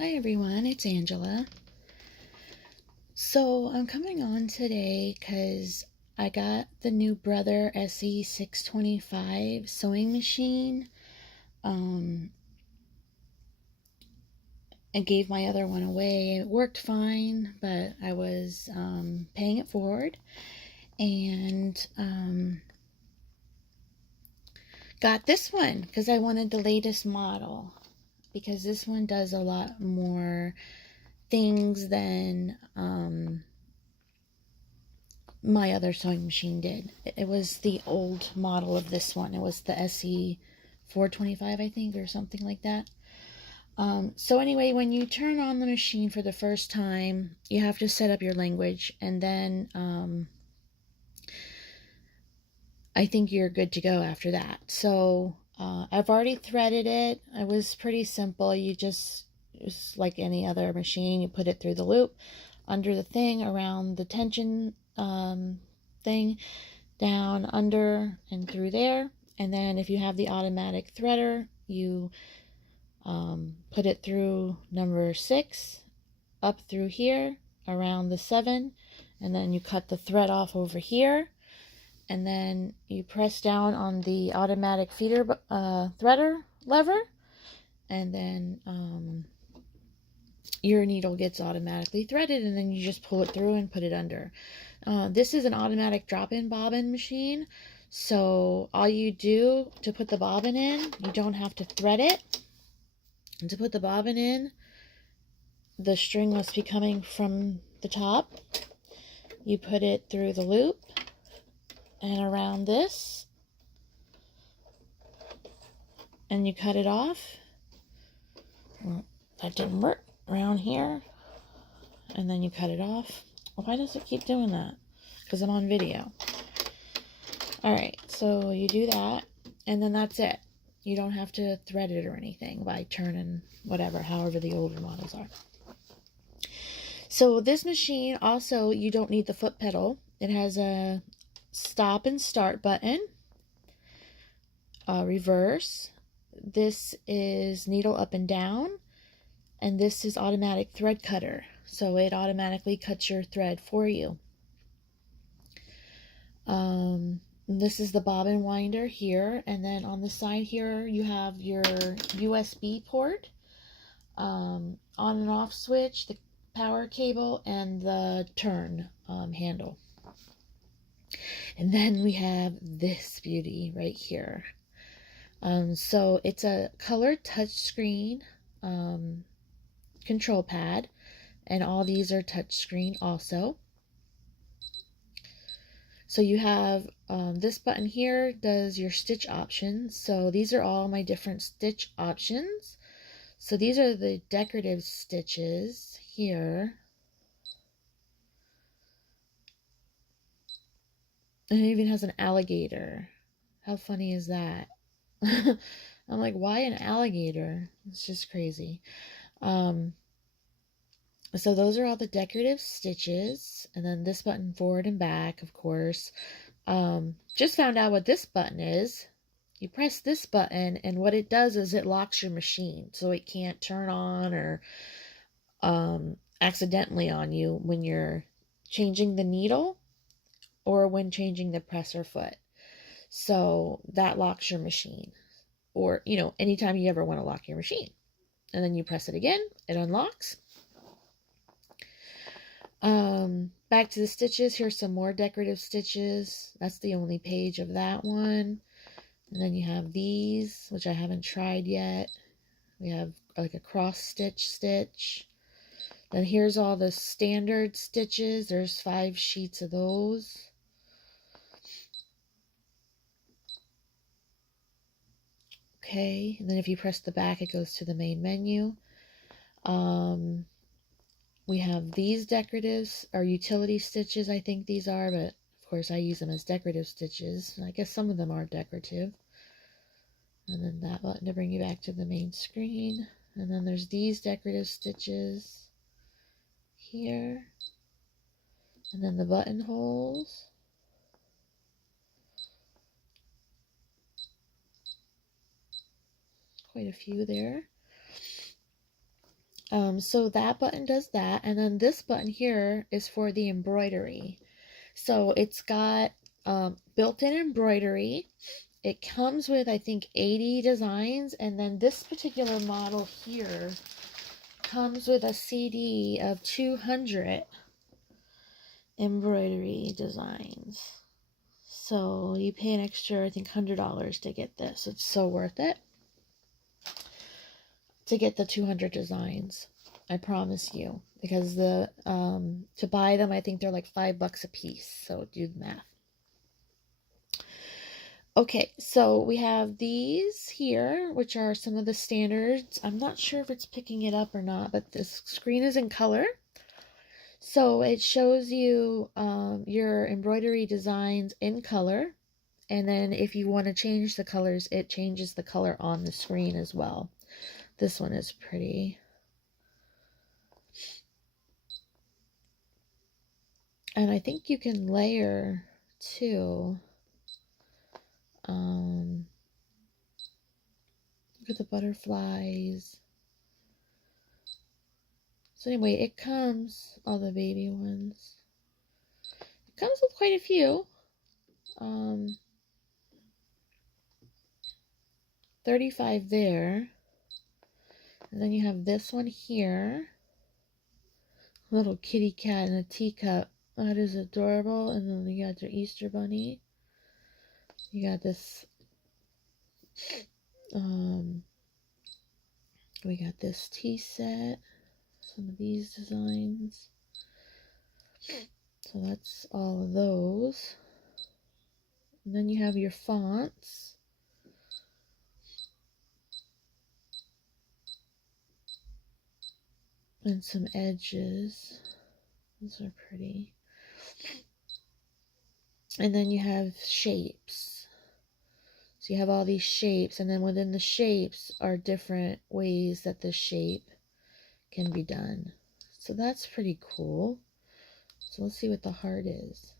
Hi everyone, it's Angela. So I'm coming on today because I got the new Brother SE 625 sewing machine. I gave my other one away. It worked fine, but I was paying it forward and got this one because I wanted the latest model, because this one does a lot more things than my other sewing machine did. It was the old model of this one. It was the SE 425, I think, or something like that. So anyway, when you turn on the machine for the first time, you have to set up your language, and then I think you're good to go after that. So I've already threaded it. It was pretty simple. It's like any other machine. You put it through the loop, under the thing, around the tension thing, down, under, and through there. And then if you have the automatic threader, you put it through number 6, up through here, around the 7, and then you cut the thread off over here, and then you press down on the automatic feeder threader lever, and then your needle gets automatically threaded, and then you just pull it through and put it under. This is an automatic drop-in bobbin machine, so all you do to put the bobbin in, you don't have to thread it. And to put the bobbin in, the string must be coming from the top. You put it through the loop and around this, and you cut it off. Well, that didn't work. Around here, and then you cut it off. Why does it keep doing that? Because I'm on video. Alright, so you do that, and then that's it. You don't have to thread it or anything by turning whatever, however the older models are. So this machine also, you don't need the foot pedal. It has a stop and start button, reverse. This is needle up and down, and this is automatic thread cutter. So it automatically cuts your thread for you. This is the bobbin winder here, and then on the side here you have your USB port, on and off switch, the power cable, and the turn handle. And then we have this beauty right here. So it's a colored touchscreen control pad, and all these are touchscreen also. So you have this button here does your stitch options. So these are all my different stitch options. So these are the decorative stitches here. And it even has an alligator. How funny is that? I'm like, why an alligator? It's just crazy. So those are all the decorative stitches, and then this button forward and back, of course. Just found out what this button is. You press this button, and what it does is it locks your machine, so it can't turn on or accidentally on you when you're changing the needle or when changing the presser foot. So that locks your machine, or anytime you ever want to lock your machine. And then you press it again, it unlocks. Back to the stitches. Here's some more decorative stitches. That's the only page of that one. And then you have these, which I haven't tried yet. We have like a cross stitch. Then here's all the standard stitches. There's 5 sheets of those. Okay, and then if you press the back, it goes to the main menu. We have these decoratives, or utility stitches, I think these are, but of course I use them as decorative stitches. I guess some of them are decorative. And then that button to bring you back to the main screen. And then there's these decorative stitches here. And then the buttonholes. Quite a few there. So that button does that, and then this button here is for the embroidery. So it's got built-in embroidery. It comes with, I think, 80 designs, and then this particular model here comes with a CD of 200 embroidery designs. So you pay an extra, I think, $100 to get this. It's so worth it to get the 200 designs. I promise you, because the to buy them, I think they're like $5 a piece. So do the math. Okay, so we have these here, which are some of the standards. I'm not sure if it's picking it up or not, but this screen is in color. So it shows you your embroidery designs in color. And then if you want to change the colors, it changes the color on the screen as well. This one is pretty. And I think you can layer too. Look at the butterflies. So anyway, it comes, all the baby ones. It comes with quite a few. 35 there. And then you have this one here. Little kitty cat in a teacup. That is adorable. And then you got your Easter bunny. You got this, we got this tea set. Some of these designs. So that's all of those. And then you have your fonts. And some edges. Those are pretty. And then you have shapes. So you have all these shapes, and then within the shapes are different ways that the shape can be done. So that's pretty cool. So let's see what the heart is.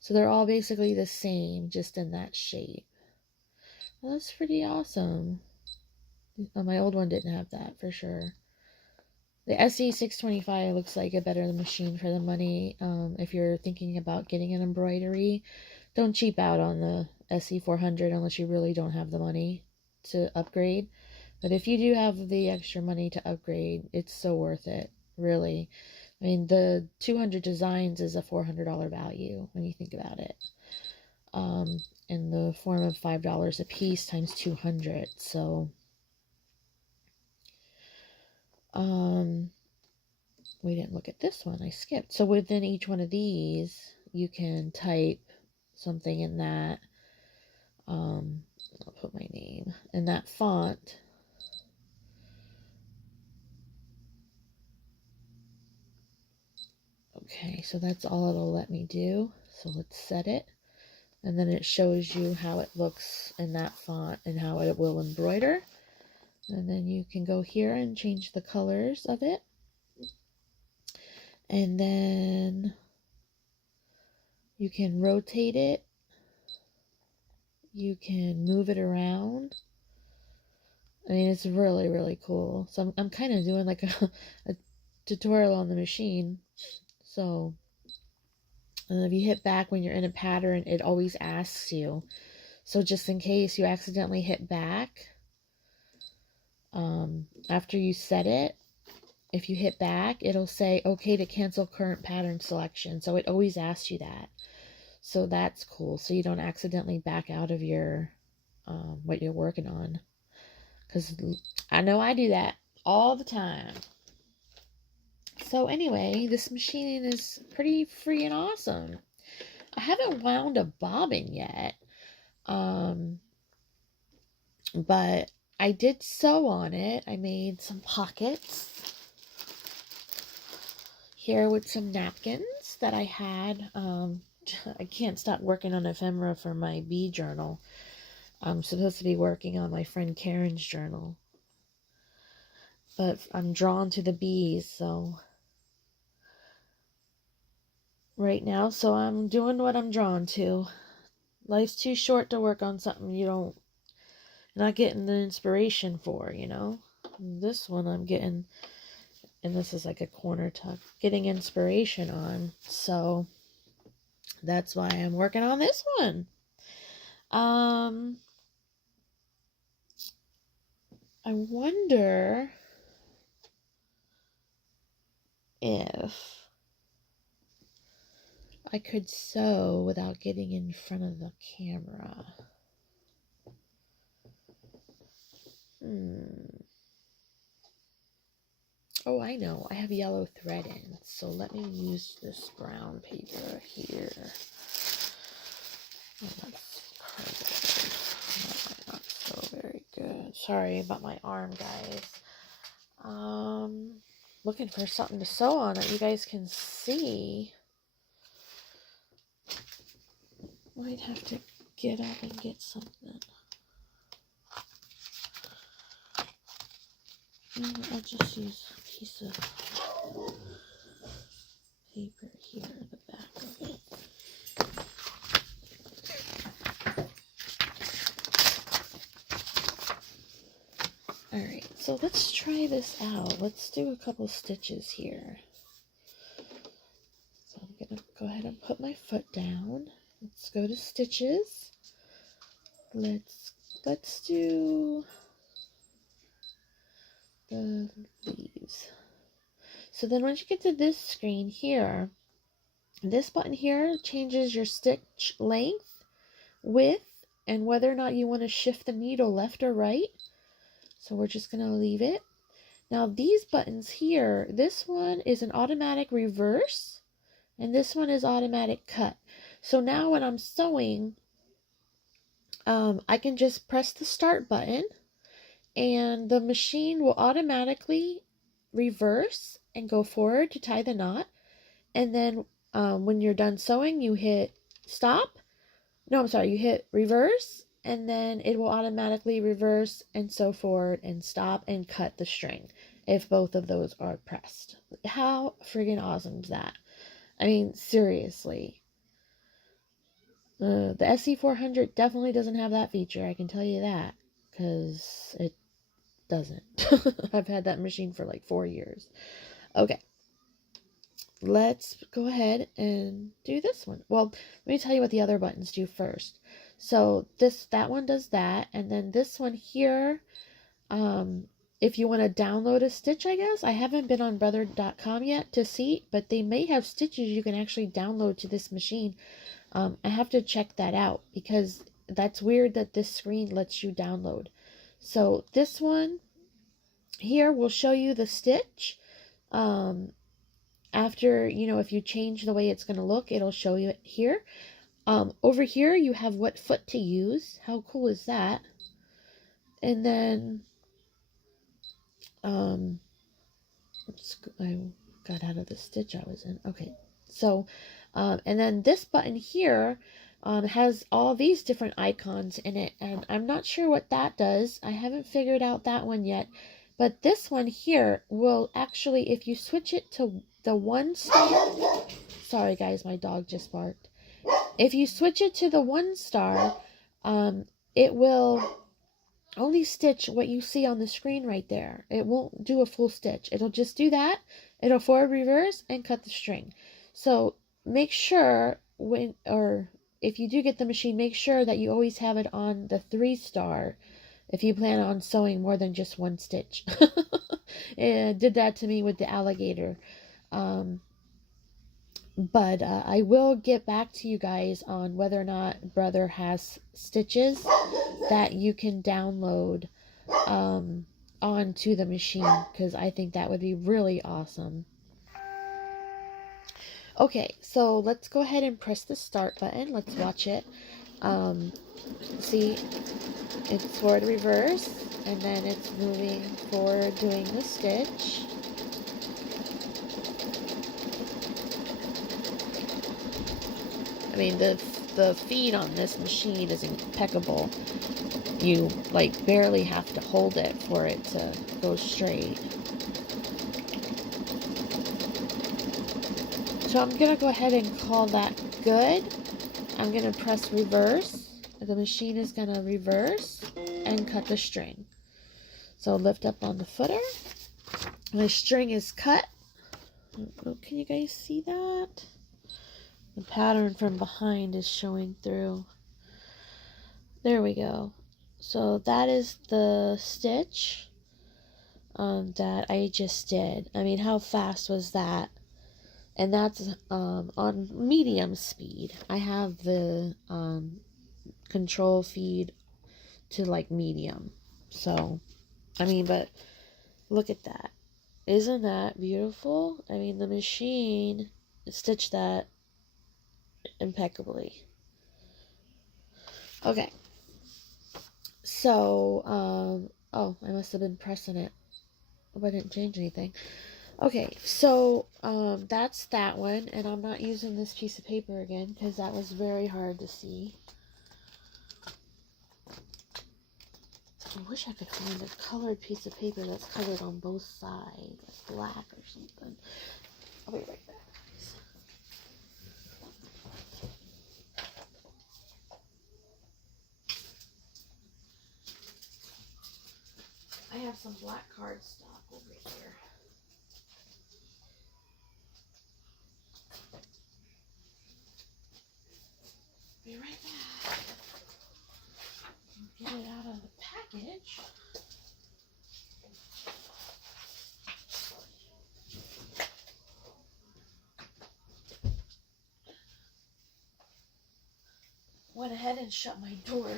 So they're all basically the same, just in that shape. Well, that's pretty awesome. My old one didn't have that for sure. The SE625 looks like a better machine for the money. If you're thinking about getting an embroidery, don't cheap out on the SE400 unless you really don't have the money to upgrade. But if you do have the extra money to upgrade, it's so worth it, really. I mean, the 200 designs is a $400 value when you think about it. In the form of $5 a piece times 200. So, we didn't look at this one. I skipped. So within each one of these, you can type something in that. I'll put my name in that font. Okay, so that's all it'll let me do. So let's set it. And then it shows you how it looks in that font and how it will embroider. And then you can go here and change the colors of it. And then you can rotate it. You can move it around. I mean, it's really, really cool. So I'm kind of doing like a tutorial on the machine. So if you hit back when you're in a pattern, it always asks you. So just in case you accidentally hit back, after you set it, if you hit back, it'll say, okay to cancel current pattern selection. So it always asks you that. So that's cool. So you don't accidentally back out of your, what you're working on. Because I know I do that all the time. So anyway, this machine is pretty free and awesome. I haven't wound a bobbin yet. But I did sew on it. I made some pockets here with some napkins that I had. I can't stop working on ephemera for my bee journal. I'm supposed to be working on my friend Karen's journal. But I'm drawn to the bees, so right now, so I'm doing what I'm drawn to. Life's too short to work on something you're not getting the inspiration for, you know? This one I'm getting, and this is like a corner tuck, getting inspiration on. So that's why I'm working on this one. I wonder if I could sew without getting in front of the camera. Oh, I know. I have yellow thread in, so let me use this brown paper here. Oh, that's cardboard. Not so very good. Sorry about my arm, guys. Looking for something to sew on that you guys can see. Might have to get up and get something. I'll just use a piece of paper here in the back of it. Alright, so let's try this out. Let's do a couple stitches here. So I'm going to go ahead and put my foot down. Let's go to stitches. Let's do the leaves. So then once you get to this screen here, this button here changes your stitch length, width, and whether or not you want to shift the needle left or right. So we're just going to leave it. Now these buttons here, this one is an automatic reverse, and this one is automatic cut. So now when I'm sewing, I can just press the start button, and the machine will automatically reverse and go forward to tie the knot. And then when you're done sewing, you hit stop. No, I'm sorry, you hit reverse, and then it will automatically reverse and sew forward and stop and cut the string if both of those are pressed. How friggin' awesome is that? I mean, seriously. The SC400 definitely doesn't have that feature, I can tell you that, because it doesn't. I've had that machine for like 4 years. Okay. Let's go ahead and do this one. Well, let me tell you what the other buttons do first. So that one does that, and then this one here, if you want to download a stitch, I guess. I haven't been on brother.com yet to see, but they may have stitches you can actually download to this machine. I have to check that out because that's weird that this screen lets you download. So this one here will show you the stitch. After, if you change the way it's going to look, it'll show you it here. Over here, you have what foot to use. How cool is that? And then, I got out of the stitch I was in. Okay, so, and then this button here has all these different icons in it, and I'm not sure what that does. I haven't figured out that one yet. But this one here will actually, if you switch it to the 1 star, sorry guys, my dog just barked. If you switch it to the 1 star, it will only stitch what you see on the screen right there. It won't do a full stitch. It'll just do that. It'll forward, reverse, and cut the string. So make sure if you do get the machine, make sure that you always have it on the 3 star. If you plan on sewing more than just 1 stitch. It did that to me with the alligator. But I will get back to you guys on whether or not Brother has stitches that you can download onto the machine, because I think that would be really awesome. Okay, so let's go ahead and press the start button. Let's watch it. See, it's forward, reverse, and then it's moving forward doing the stitch. I mean, the feed on this machine is impeccable. You barely have to hold it for it to go straight. So I'm gonna go ahead and call that good. I'm gonna press reverse. The machine is gonna reverse and cut the string. So lift up on the footer. My string is cut. Oh, can you guys see that? The pattern from behind is showing through. There we go. So that is the stitch that I just did. I mean, how fast was that? And that's on medium speed. I have the control feed to like medium. So, I mean, but look at that. Isn't that beautiful? I mean, the machine stitched that impeccably. Okay. So, oh, I must have been pressing it. Oh, I didn't change anything. Okay, so, that's that one, and I'm not using this piece of paper again, because that was very hard to see. I wish I could find a colored piece of paper that's colored on both sides, like black or something. I'll be right back, guys. I have some black cardstock over here. Be right back. Get it out of the package. Went ahead and shut my door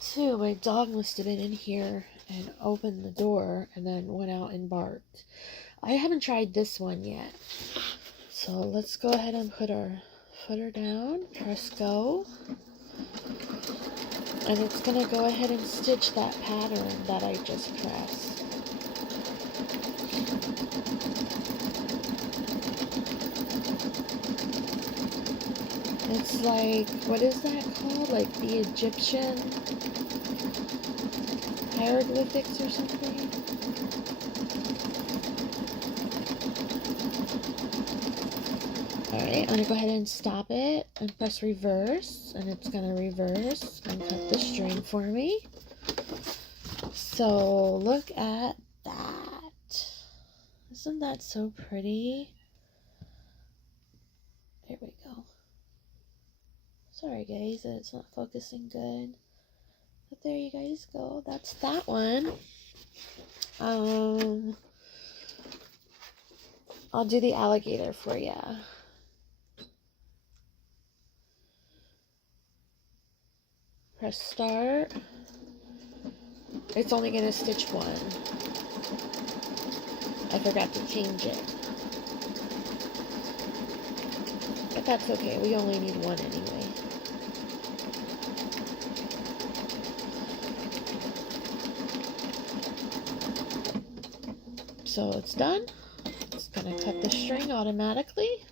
too. My dog must have been in here and opened the door and then went out and barked. I haven't tried this one yet. So let's go ahead and put our footer down, press go. And it's going to go ahead and stitch that pattern that I just pressed. It's like, what is that called? Like the Egyptian hieroglyphics or something? Alright, I'm going to go ahead and stop it and press reverse, and it's going to reverse and cut the string for me. So look at that. Isn't that so pretty? There we go. Sorry guys, that it's not focusing good. But there you guys go. That's that one. I'll do the alligator for ya. Press start. It's only going to stitch one. I forgot to change it. But that's okay. We only need one anyway. So it's done. It's going to cut the string automatically.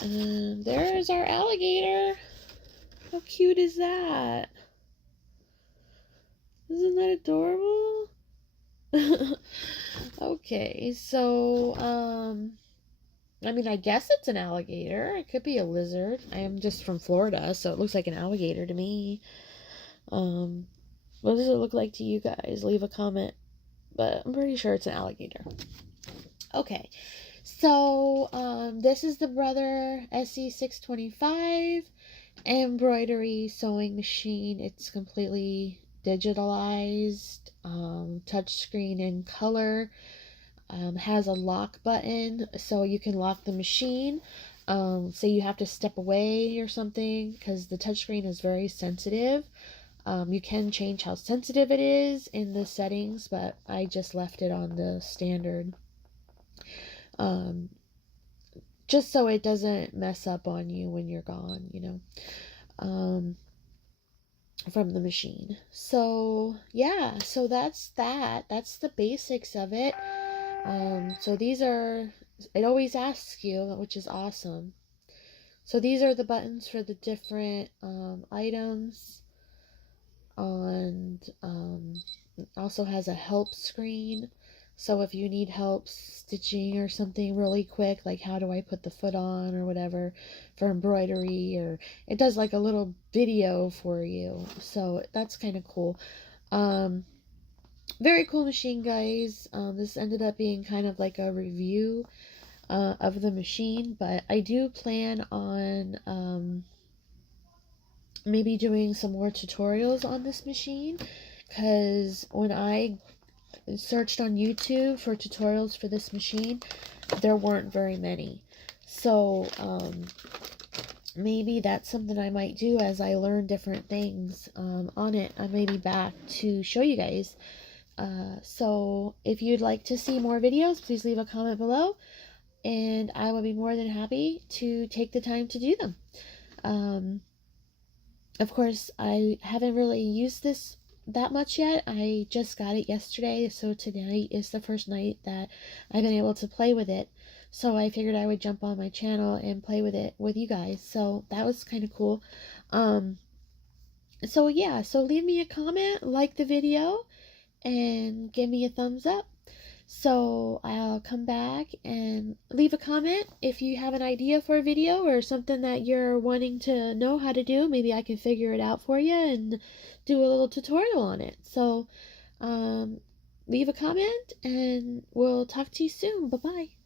And there's our alligator. How cute is that? Isn't that adorable? Okay, so, I mean, I guess it's an alligator. It could be a lizard. I am just from Florida, so it looks like an alligator to me. What does it look like to you guys? Leave a comment, but I'm pretty sure it's an alligator. Okay, so, this is the Brother SE625 embroidery sewing machine. It's completely digitalized, touchscreen in color, has a lock button so you can lock the machine. Say you have to step away or something, because the touchscreen is very sensitive. You can change how sensitive it is in the settings, but I just left it on the standard. Just so it doesn't mess up on you when you're gone, you know, from the machine. So, yeah, so that's that. That's the basics of it. So these are, it always asks you, which is awesome. So these are the buttons for the different items. And also has a help screen. So if you need help stitching or something really quick, like how do I put the foot on or whatever for embroidery, or it does like a little video for you. So that's kind of cool. very cool machine, guys. This ended up being kind of like a review of the machine, but I do plan on maybe doing some more tutorials on this machine, because when I searched on YouTube for tutorials for this machine, there weren't very many. So maybe that's something I might do as I learn different things on it. I may be back to show you guys. So if you'd like to see more videos, please leave a comment below, and I will be more than happy to take the time to do them. Of course, I haven't really used this that much yet. I just got it yesterday, so tonight is the first night that I've been able to play with it. So I figured I would jump on my channel and play with it with you guys. So that was kind of cool. So yeah, so leave me a comment, like the video, and give me a thumbs up. So I'll come back and leave a comment if you have an idea for a video or something that you're wanting to know how to do. Maybe I can figure it out for you and do a little tutorial on it. So leave a comment and we'll talk to you soon. Bye-bye.